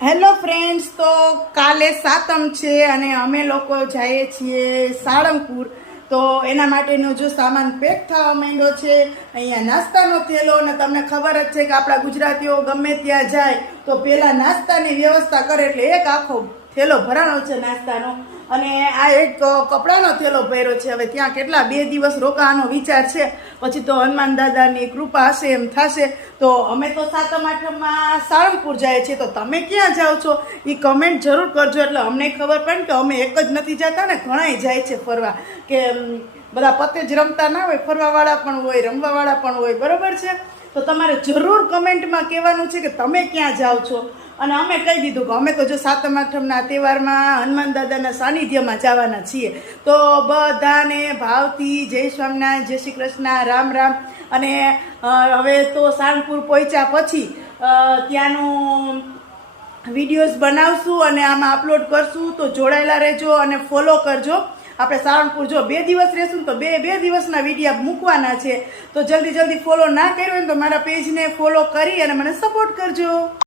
Hello friends, તો કાલે સાતમ છે અને અમે લોકો જઈએ છીએ સાળંગપુર. તો એના માટેનો જો સામાન પેક થવા માંડ્યો છે. અહીંયા નાસ્તાનો થેલો, અને તમને ખબર જ છે કે આપણા ગુજરાતીઓ ગમે ત્યાં જાય તો પહેલા નાસ્તાની વ્યવસ્થા કરે, એટલે એક આખો થેલો ભરાણો છે નાસ્તાનો. અને આ એક કપડાનો થેલો ભર્યો છે. હવે ત્યાં કેટલા 2 દિવસ રોકાવાનો વિચાર છે, પછી તો હનુમાન દાદાની કૃપા હશે એમ થશે. તો અમે તો સાતમ આઠમમાં સાળંગપુર જાય છે, તો તમે ક્યાં જાઓ છો એ કમેન્ટ જરૂર કરજો, એટલે અમને ખબર પડે કે અમે એક જ નથી જતા ને, ઘણાય જાય છે ફરવા. કે બધા પતે જ રમતા ના હોય, ફરવાવાળા પણ હોય, રમવાવાળા પણ હોય, બરોબર છે. તો તમારે જરૂર કમેન્ટમાં કહેવાનું છે કે તમે ક્યાં જાઓ છો. અને અમે કહી દીધું કે અમે તો જો સાતમ આઠમના તહેવારમાં હનુમાન દાદાના સાનિધ્યમાં જવાના છીએ. તો બધાને ભાવથી જય સ્વામિનારાયણ, જય શ્રી કૃષ્ણ, રામ રામ. અને હવે તો સાળંગપુર પહોંચ્યા પછી ત્યાંનું વિડીયોઝ બનાવશું અને આમાં અપલોડ કરશું. તો જોડાયેલા રહેજો અને ફોલો કરજો. આપણે સાળંગપુર જો 2 દિવસ રહેશું તો બે દિવસના વિડીયો મૂકવાના છે. તો જલ્દી ફોલો ના કર્યો હોય તો મારા પેજને ફોલો કરી અને મને સપોર્ટ કરજો.